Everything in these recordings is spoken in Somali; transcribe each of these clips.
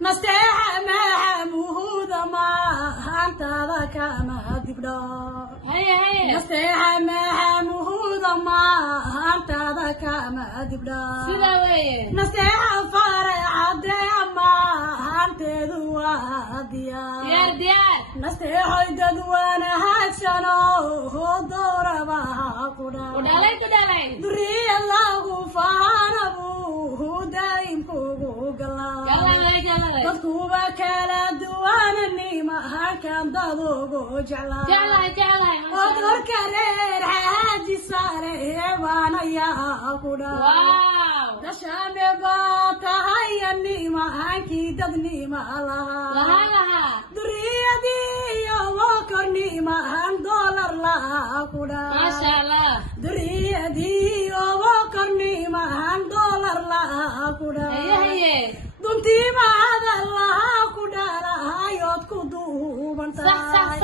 نستيح ما مهودة ما أنت ذاك ما تبدا هيا نستيح ما مهودة ما أنت ذاك ما تبدا سلاوي نستيح فرع عدي ما أنت ذواديا ديار ديار نستيح ددوانا هاتشانو دورا باقودا ودالي دري الله فانبو دايم كوغو قلا dadkuba kala duwanani mahalkan dadugu jeclaa oo dorka reer xaaji saare heebaanaya ku dhaa dashaame baa tahayani mahankii dadnima lahaa duriyadii oo korni mahan dollar lahaa ku dhaa duriyadii oo korni mahan dollar lahaa ku dhaa duntii maada lahaa ku dhaalahayood ku duubantahay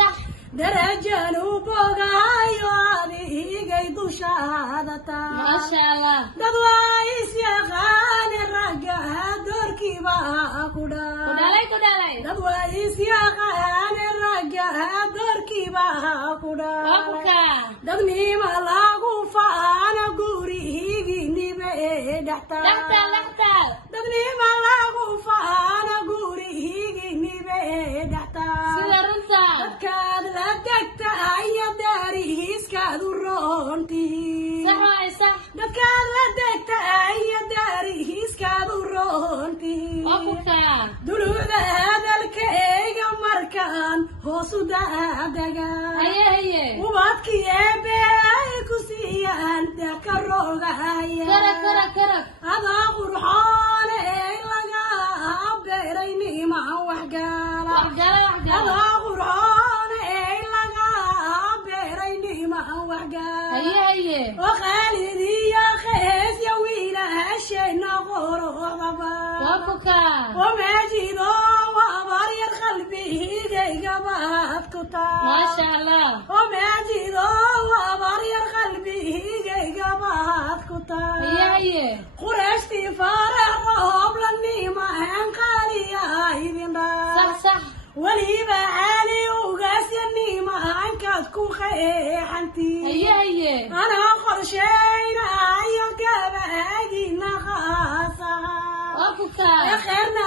darajaan u bogahayo adigay dushaada taa dad waa isyaqaane ragga doorkiiba ku dhalay dad waa isyaqaane ragga doorkiiba ku dhalay dadnima lagu faana gurigii nibe dhextaa dadnima lagu faana gurigii nibe dhextaa dadkaad la degta aya daarihiiskaad u roontii dadkaad la degta aya daarihiiskaad u roontii dulucda hadalkayga markaan hoosu daadaga ubadkii eebe ay ku siiyaan daka rogaya adaa qurxoone ee laga beeray nimaan waxgaala adaa qurxoone ee laga beeray nimaan waxgaala oo qaalidiyo qeesya wiilahashayna qoroodaba oo maajido wabaryar qalbigayga baad ku taa oo maajido wabaryar qalbigayga baad ku taa qurashtii faarax roob la nimaan qaaliya idin dhaa weliba caali ugaasya nimaankaad ku qeexantii anaa qorshaynayo gabaagina khaasaha kheerna